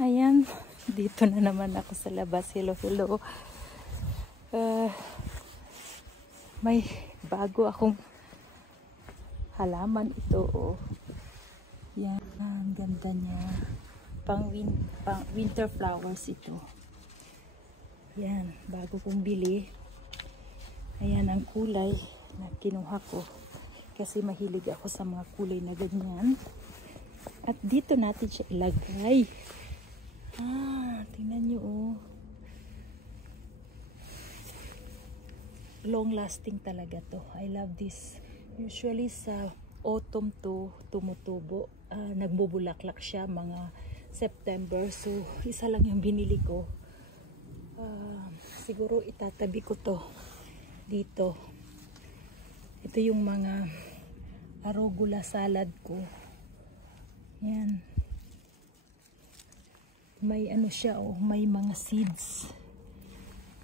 Ayan, dito na naman ako sa labas. Hello, hello. May bago akong halaman ito. Oh. Yan, ang ganda niya. Pang winter flowers ito. Yan, bago kong bili. Ayan ang kulay na kinuha ko. Kasi mahilig ako sa mga kulay na ganyan. At dito natin siya ilagay. Tingnan nyo oh. Long lasting talaga to. I love this. Usually sa autumn to tumutubo. Nagbubulaklak siya mga September. So isa lang yung binili ko. Siguro itatabi ko to dito. Ito yung mga arugula salad ko. Yan. May ano siya oh, may mga seeds.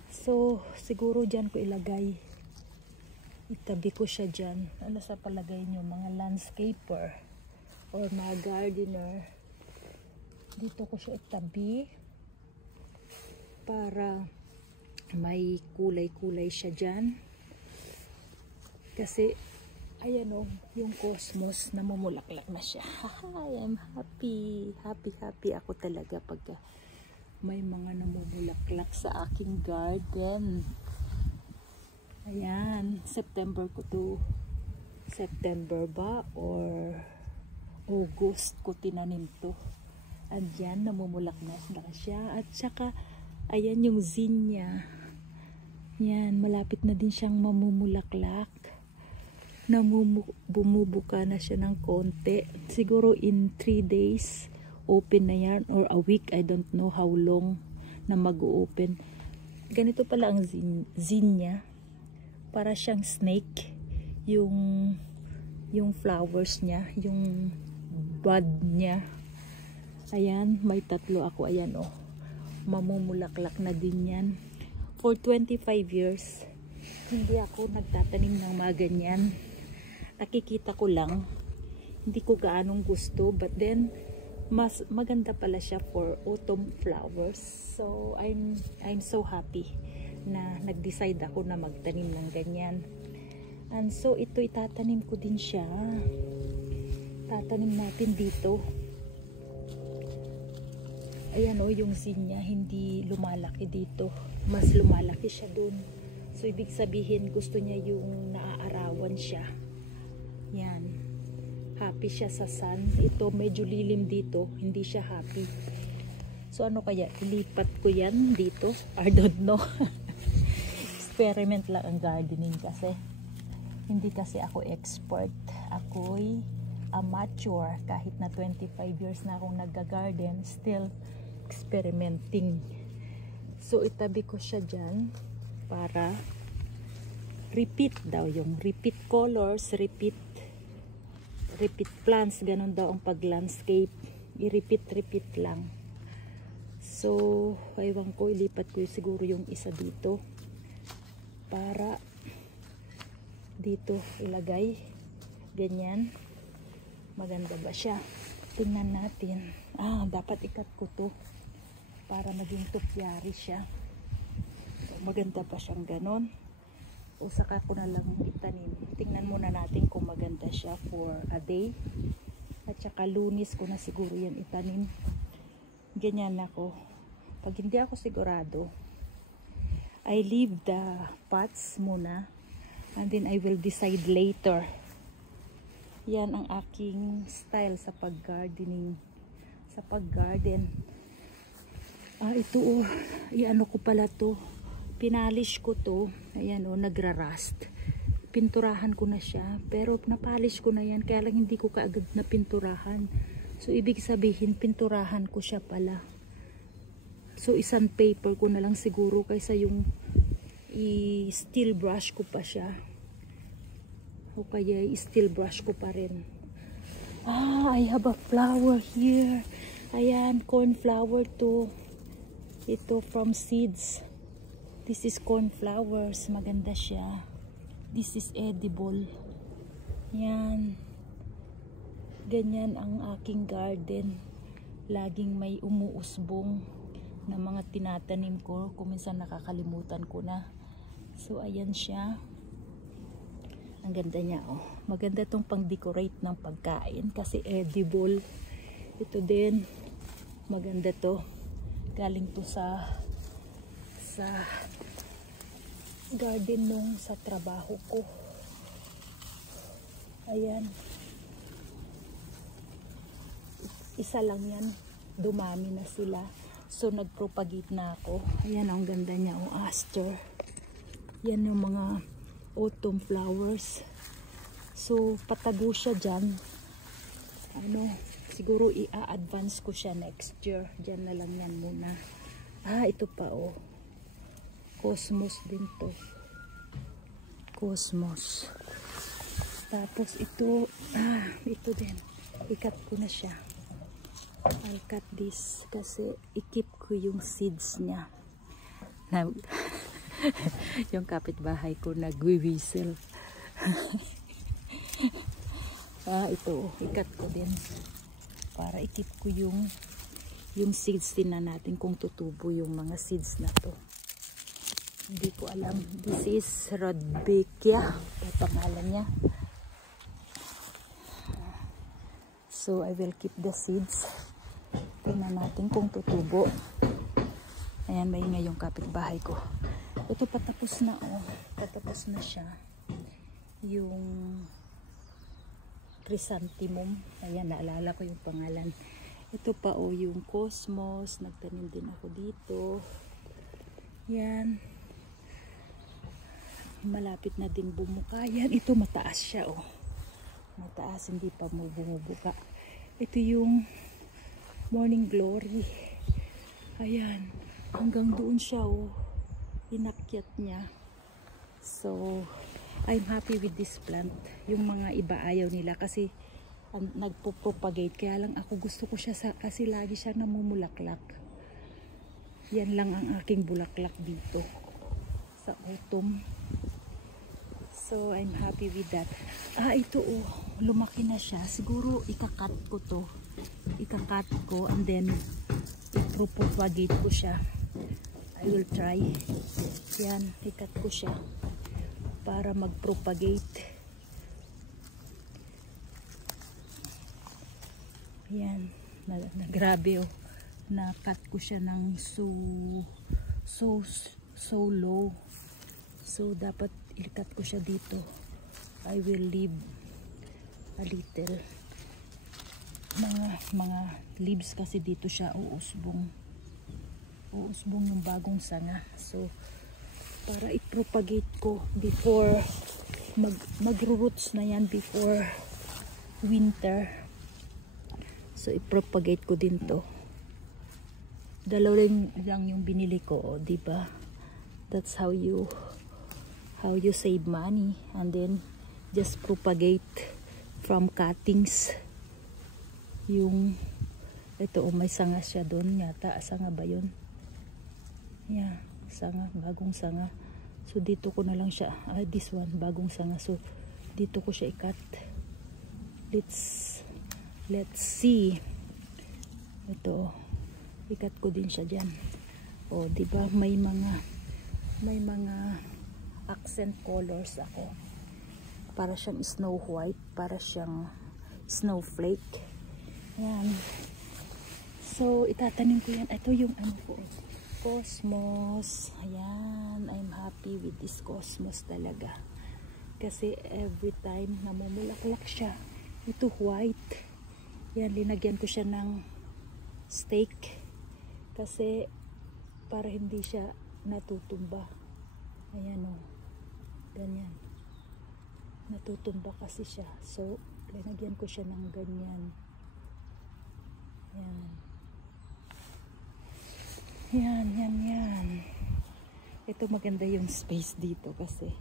So, siguro dyan ko ilagay. Itabi ko siya dyan. Ano sa palagay nyo? Mga landscaper or mga gardener. Dito ko siya itabi para may kulay-kulay siya dyan. Kasi ayan o, yung cosmos namumulaklak na siya. I am happy. Happy ako talaga pagka may mga namumulaklak sa aking garden. Ayan, September ko to. September ba or August ko tinanim to. Ayan, namumulaklak na siya. At saka, ayan yung zinnia. Yan, malapit na din siyang mamumulaklak. Bumubuka na siya ng konti. Siguro in 3 days open na yan or a week. I don't know how long na mag-open. Ganito pala ang zinnia. Para siyang snake. Yung flowers niya. Yung bud niya. Ayan, may 3 ako. Ayan oh. Mamumulaklak na din yan. For 25 years, hindi ako nagtatanim ng mga ganyan. Nakikita ko lang, hindi ko gaanong gusto, but then mas maganda pala siya for autumn flowers. So I'm so happy na nag-decide ako na magtanim ng ganyan. And so ito itatanim ko din siya. Tatanim natin dito. Ayan oh, yung zinnia hindi lumalaki dito, mas lumalaki siya dun. So ibig sabihin gusto niya yung naaarawan siya. Yan. Happy siya sa sun. Ito medyo lilim dito. Hindi siya happy. So ano kaya? Ilipat ko yan dito? I don't know. Experiment lang ang gardening kasi. Hindi kasi ako expert. Ako'y amateur. Kahit na 25 years na akong nagga-garden, still experimenting. So itabi ko siya dyan para repeat daw yung repeat colors, repeat plants, ganun daw ang pag-landscape. I-repeat lang. So, ewan ko, ilipat ko siguro yung isa dito para dito ilagay. Ganyan. Maganda ba siya? Tingnan natin. Dapat ikat ko to para maging tukyari siya. So, maganda pa siyang ganon. O saka ko na lang itanim. Tingnan muna natin kung maganda siya for a day. At saka Lunes ko na siguro yan itanim. Ganyan ako. Pag hindi ako sigurado, I leave the pots muna and then I will decide later. Yan ang aking style sa pag-gardening. Sa pag-garden. Ito oh. Iano ko pala to. Pinalish ko to. Ayan o, nagra-rust. Pinturahan ko na siya. Pero napalish ko na yan. Kaya lang hindi ko kaagad na pinturahan. So, ibig sabihin, pinturahan ko siya pala. So, isang paper ko na lang siguro kaysa yung i-steel brush ko pa siya. O kaya i-steel brush ko pa rin. I have a flower here. Ayan, cornflower to. Ito from seeds. This is cornflowers. Maganda siya. This is edible. Yan. Ganyan ang aking garden. laging may umuusbong na mga tinatanim ko. Kung minsan nakakalimutan ko na. So ayan siya. Ang ganda niya, oh. Maganda tong pang-decorate ng pagkain kasi edible. Ito din, maganda to. Galing to sa garden nung sa trabaho ko. Ayan. Isa lang yan. Dumami na sila. So nagpropagate na ako. Ayan, ang ganda niya, oh, aster. Yan yung mga autumn flowers. So patago siya dyan. Ano, siguro i-advance ko siya next year. Dyan na lang yan muna. Ito pa, oh. Cosmos din to. Cosmos. Tapos ito, ito din. I-cut ko na siya. I'll cut this kasi i-keep ko yung seeds niya. Yung kapitbahay ko nag-whistle. Ito, i-cut ko din para i-keep ko yung seeds din na natin kung tutubo yung mga seeds na to. Hindi ko alam. This is Rudbeckia, yung pangalan niya. So I will keep the seeds. Tingnan natin kung tutubo. Ayan, maingay yung kapitbahay ko. Ito patapos na, oh. Patapos na siya. Yung chrysanthemum. Ayan, naalala ko yung pangalan. Ito pa, oh, yung cosmos. Nagtanim din ako dito. Yan. Malapit na din bumuka. Yan, ito mataas siya, oh. Mataas, hindi pa mo bumubuka. Ito yung morning glory. Ayan. Hanggang doon siya, oh. Inakyat niya. So, I'm happy with this plant. Yung mga iba ayaw nila kasi nagpo-propagate. Kaya lang ako gusto ko siya kasi lagi siya namumulaklak. Yan lang ang aking bulaklak dito sa autumn. So, I'm happy with that. Ito, oh. Lumaki na siya. Siguro, ikakat ko to. Ikakat ko and then i-propagate ko siya. I will try. Yan, ikat ko siya para mag-propagate. Yan, grabe, oh. Na-cut ko siya ng so low. So dapat ikat ko siya dito. I will leave a little mga leaves kasi dito siya uusbong yung bagong sanga. So para i-propagate ko before mag-roots na yan before winter. So i-propagate ko din to. Dalawa lang yung binili ko, oh, diba? That's how you save money, and then just propagate from cuttings. Yung ito, oh, may sanga siya doon yata. Sanga ba yun? Yeah, sanga, bagong sanga. So dito ko na lang siya, this one, bagong sanga. So dito ko siya i-cut. Let's see. Ito, i-cut ko din siya diyan. Oh, di ba may mga accent colors ako. Para siyang snow white, para siyang snowflake. Yan. So itatanim ko yan. Ito yung ano ko, cosmos. Ayan, I'm happy with this cosmos talaga. Kasi every time namumulaklak siya, ito white. Yan, linagyan ko siya ng stake. Kasi para hindi siya natutumba. Ayan, o. Ganyan. Natutumba kasi siya. So, linagyan ko siya ng ganyan. Yan. Yan. Ito maganda yung space dito kasi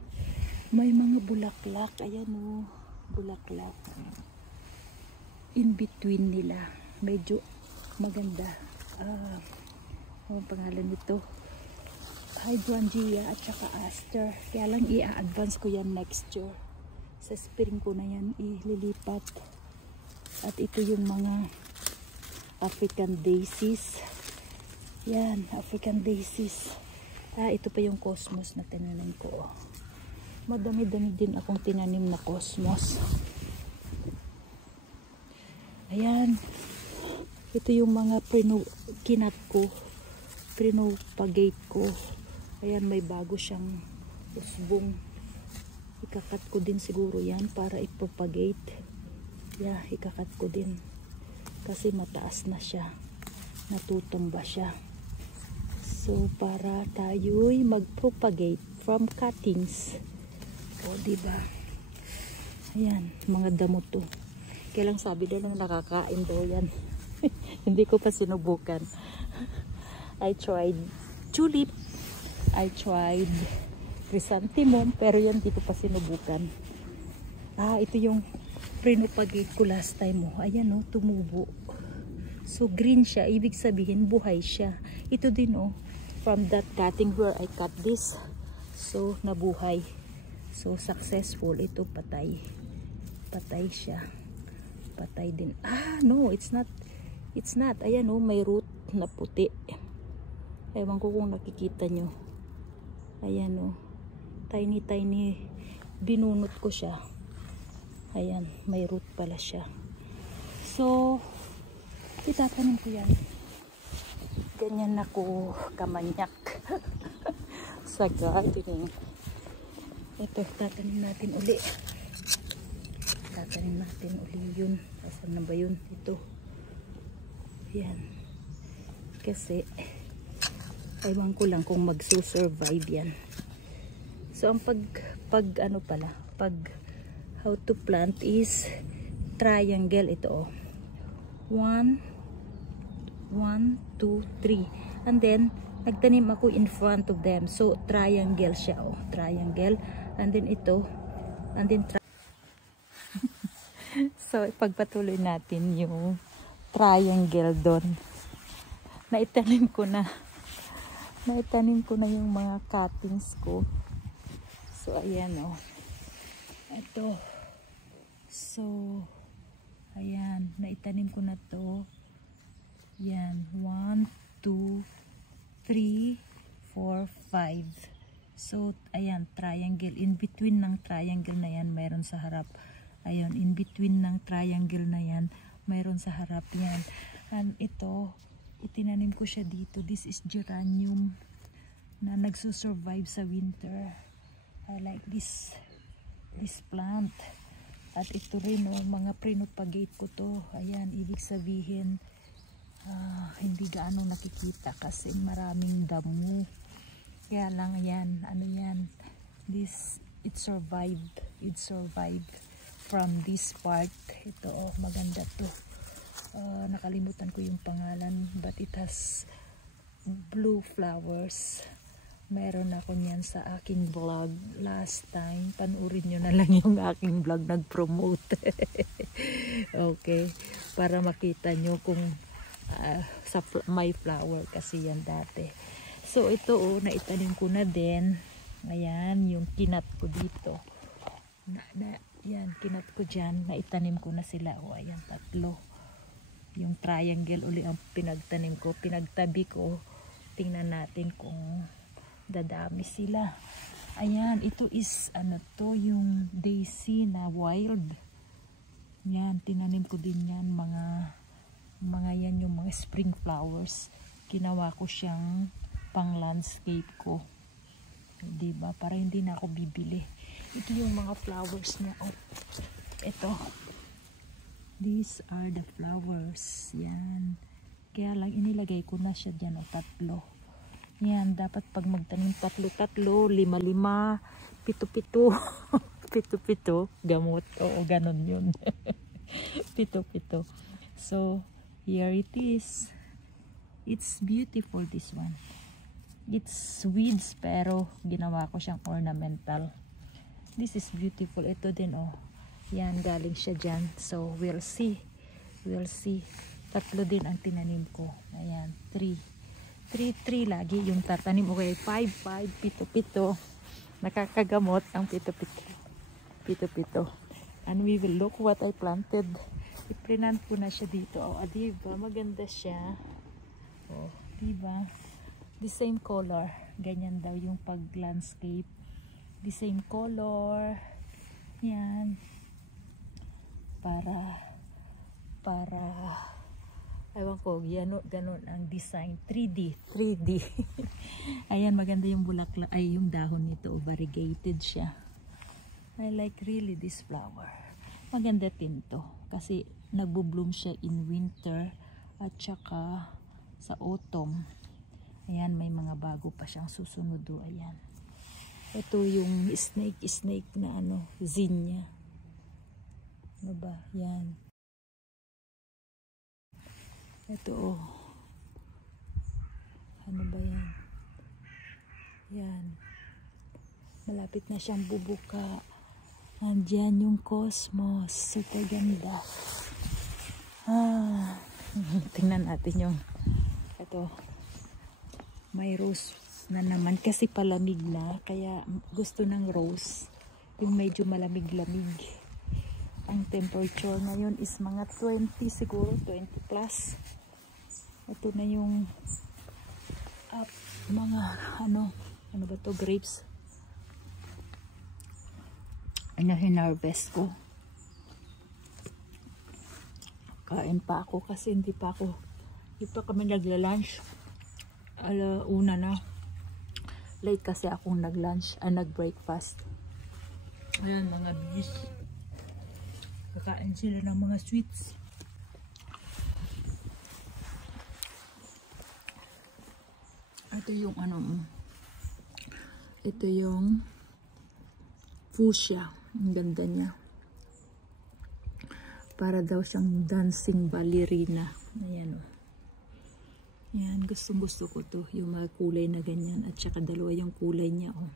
may mga bulaklak. Ayan, o. Bulaklak. In between nila. Medyo maganda. Ano pangalan nito? Hydrangea at saka aster. Kaya lang i-advance ko yan next year. Sa spring ko na yan ililipat. At ito yung mga African daisies. Yan, African daisies. Ito pa yung cosmos na tinanim ko. Madami-dami din akong tinanim na cosmos. Ayan. Ito yung mga kinat ko. Pinopagate ko. Ayan, may bago siyang usbong. Ikakat ko din siguro yan para ipropagate. Yeah, ikakat ko din. Kasi mataas na siya. Natutumba siya. So, para tayo'y mag-propagate from cuttings. O, diba? Ayan, mga damo to. Kaya lang sabi nila nakakain daw yan. Hindi ko pa sinubukan. I tried tulip. I tried chrysanthemum. Pero yan, hindi ko pa sinubukan. Ito yung pinopagate ko last time. Ayan, tumubo. So, green siya. Ibig sabihin, buhay siya. Ito din, from that cutting where I cut this, so nabuhay, so successful. Ito patay siya, patay din. No, it's not, ayan may root na puti. Ewan ko kung nakikita nyo. Ayan tiny binunot ko siya. Ayan, may root pala siya. So itatanim ko yan. Ganyan ako kamanyak sa gardening. Ito, tatanim natin uli. Tatanim natin uli yun. Asan na ba yun? Ito. Yan. Kasi, ewan ko lang kung magsusurvive yan. So, ang how to plant is triangle ito. 1, 2, 3, and then nagtanim ako in front of them, so triangle siya, triangle, and then ito, and then so ipagpatuloy natin yung triangle doon. Naitanim ko na yung mga cuttings ko. So ayan ito, so ayan, naitanim ko na to. Yan, 1, 2, 3, 4, 5. So, ayan, triangle. In between ng triangle na yan, mayroon sa harap. Ayun, in between ng triangle na yan, mayroon sa harap yan. And ito, itinanim ko siya dito. This is geranium na nagsusurvive sa winter. I like this plant. At ito rin, mga pinopagate ko to. Ayan, ibig sabihin, hindi gaano nakikita kasi maraming damo. Kaya lang yan, it survived from this part. Ito, maganda to. Nakalimutan ko yung pangalan, but it has blue flowers. Meron ako niyan sa aking vlog last time. Panuorin nyo na lang yung aking vlog, nag-promote. Okay, para makita nyo kung sa my flower kasi yan dati. So ito naitanim ko na din. Ayan, yung kinat ko dito. Yan, kinat ko dyan. Naitanim ko na sila. Ayan, 3. Yung triangle uli ang pinagtanim ko. Pinagtabi ko. Tingnan natin kung dadami sila. Ayan, ito is yung daisy na wild. Yan, tinanim ko din yan. Mga yan yung mga spring flowers. Ginawa ko siyang pang landscape ko. Diba? Para hindi na ako bibili. Ito yung mga flowers niya. Ito. These are the flowers. Yan. Kaya lang inilagay ko na siya dyan. 3. Yan. Dapat pag magtanim 3, 5, 7, 7. Gamot. Oo, ganun yun. 7. So, here it is. It's beautiful, this one. It's weeds pero ginawa ko siyang ornamental. This is beautiful. Ito din Yan, galing siya dyan. So, we'll see. 3 din ang tinanim ko. Ayan, 3 lagi yung tatanim. Okay, 5, 7. Nakakagamot ang 7. And we will look what I planted Iprinant ko na siya dito. Oh, diba? Maganda siya. Oh, diba? The same color. Ganyan daw yung pag-landscape. The same color. Yan. Para ewan ko, ganun ang design. 3D. Ayan, maganda yung bulaklak. Ay, yung dahon nito. Variegated siya. I like really this flower. Maganda din to. Kasi nagbo-bloom siya in winter at saka sa autumn. Ayan, may mga bago pa siyang susunod do. Ayan. Ito yung snake na ano, zinnia. Ano ba? Yan. Ito oh. Ano ba yan? Yan. Malapit na siyang bubuka. Andiyan yung cosmos. Super ganda. Tingnan natin yung ito. May rose na naman kasi palamig na. Kaya gusto ng rose. Yung medyo malamig-lamig. Ang temperature ngayon is mga 20 siguro. 20 plus. Ito na yung mga ano ba to, grapes. Hinarvest ko. Kain pa ako kasi hindi pa kami nagla-lunch. Una na. Late kasi akong nag-lunch, nag-breakfast. Ayan, mga bees. Kakain sila ng mga sweets. Ito yung ito yung fuchsia. Ang ganda niya. Para daw siyang dancing ballerina. Ayan o. Yan, gustong gusto ko to. Yung mga kulay na ganyan. At saka dalawa yung kulay niya o.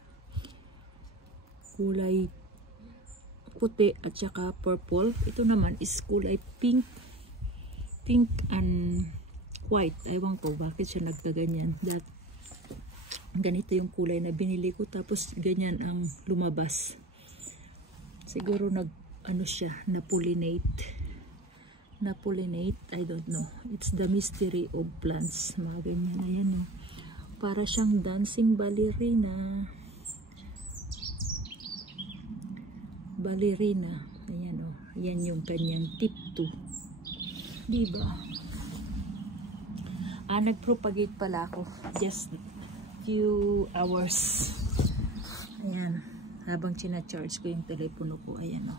Kulay puti at saka purple. Ito naman is kulay pink. Pink and white. Ewan ko bakit siya nagkaganyan. Ganito yung kulay na binili ko. Tapos ganyan ang lumabas. Siguro siya, na-pollinate. I don't know. It's the mystery of plants. Mga ganyan. Ayan o. Para siyang dancing ballerina. Ayan o. Ayan yung kanyang tip to. Diba? Nag-propagate pala ako. Just few hours. Ayan. Habang charge ko yung telepono ko. Ayan o.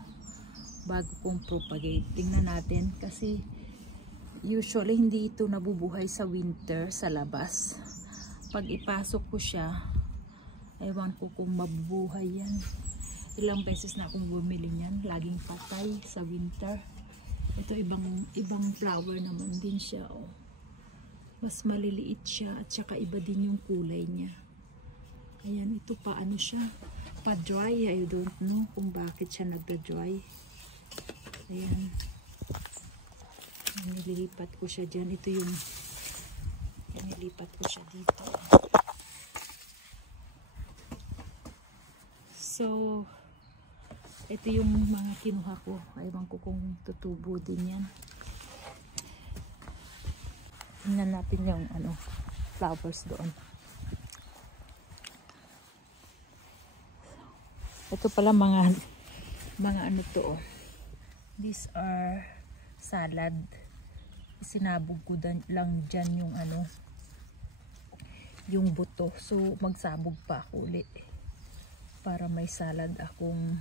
Bago kong propagate. Tingnan natin kasi usually hindi ito nabubuhay sa winter sa labas. Pag ipasok ko siya, ewan ko kung mabubuhay yan. Ilang beses na akong bumili niyan, laging patay sa winter. Ito ibang flower naman din siya oh. Mas maliliit siya at saka iba din yung kulay niya. Ayan, ito pa siya, pa dry. I don't know kung bakit siya nagda-dry. Ayan. Nililipat ko siya dyan. Ito yung nililipat ko siya dito. So, ito yung mga kinuha ko. Ewan ko kung tutubo din yan. Tingnan natin yung flowers doon. Ito pala mga to oh. These are salad. Sinabog ko lang dyan yung yung buto. So magsabog pa ako ulit para may salad akong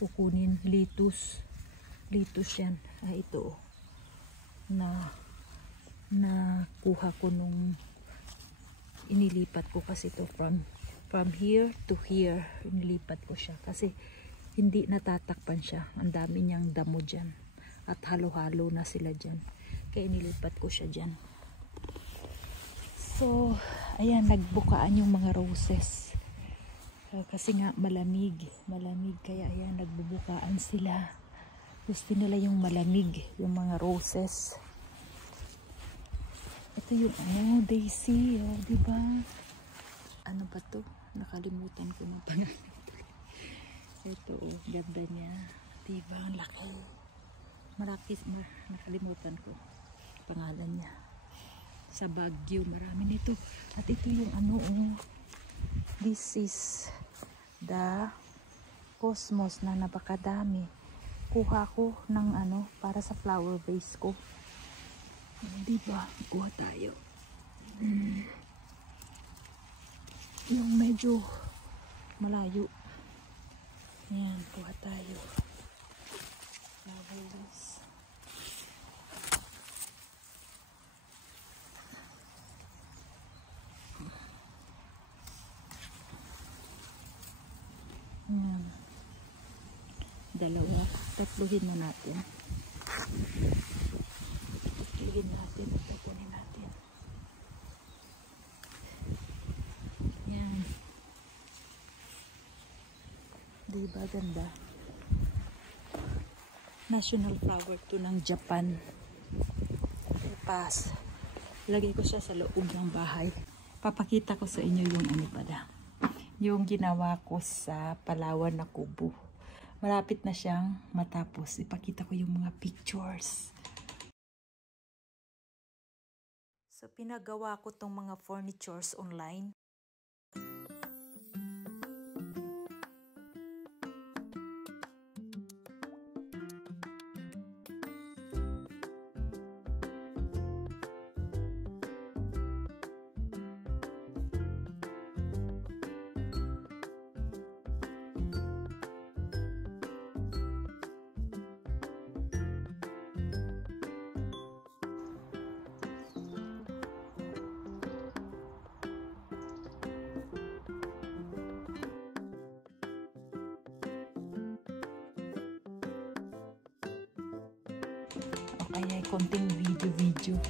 kukunin. Lettuce yan. Ito na kuha ko nung inilipat ko kasi ito from here to here. Inilipat ko siya kasi hindi natatakpan siya. Ang dami niyang damo dyan. At halo-halo na sila dyan. Kaya inilipat ko siya dyan. So, ayan, nagbukaan yung mga roses. Kasi nga malamig. Kaya ayan, nagbubukaan sila. Gusto nila yung malamig. Yung mga roses. Ito yung daisy. Diba? Ano ba to? Nakalimutan ko ng pangalan. Ito ganda niya. Diba? Ang laki. nakalimutan ko pangalan niya. Sa Baguio, marami nito. At ito yung ano, this is the cosmos na napakadami. Kuha ko ng ano, para sa flower vase ko. Diba? Kuha tayo. Yung medyo malayo. Yan, kuha tayo. Flower vase. Yan. Dalawa. Tatluhin na natin. Tatluhin natin at tapunin natin. Yan. Diba ganda? National flower to ng Japan. Tapos, lagay ko siya sa loob ng bahay. Papakita ko sa inyo yung ano pala. Yung ginawa ko sa Palawan na kubo. Malapit na siyang matapos. Ipakita ko yung mga pictures. So, pinagawa ko tong mga furnitures online. Kaya konting video.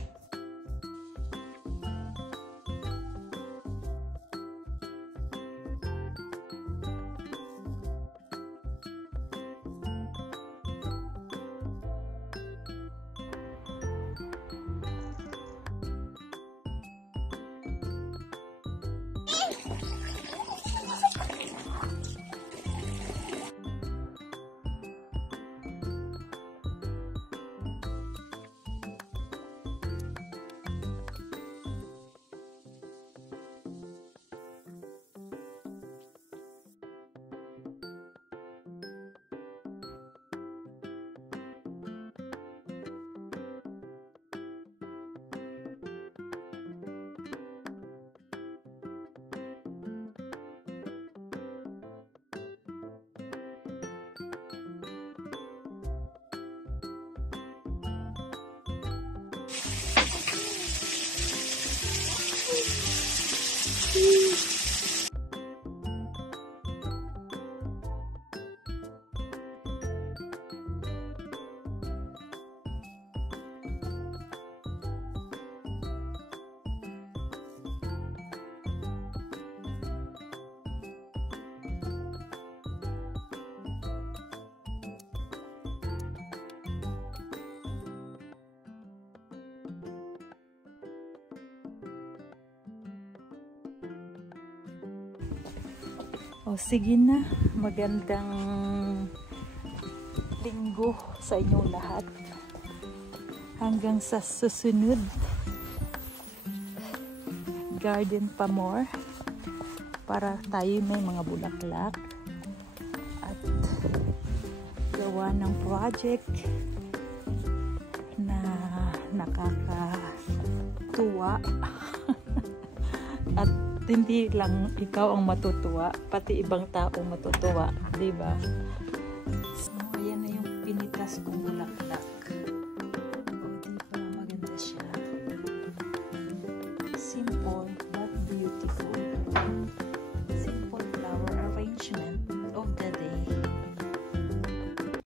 O sige na, magandang linggo sa inyong lahat. Hanggang sa susunod. Garden pa more. Para tayo may mga bulaklak. At gawa ng project na nakakatuwa. At hindi lang ikaw ang matutuwa, pati ibang tao matutuwa, 'di ba? So, ayan na yung pinitas kong bulaklak.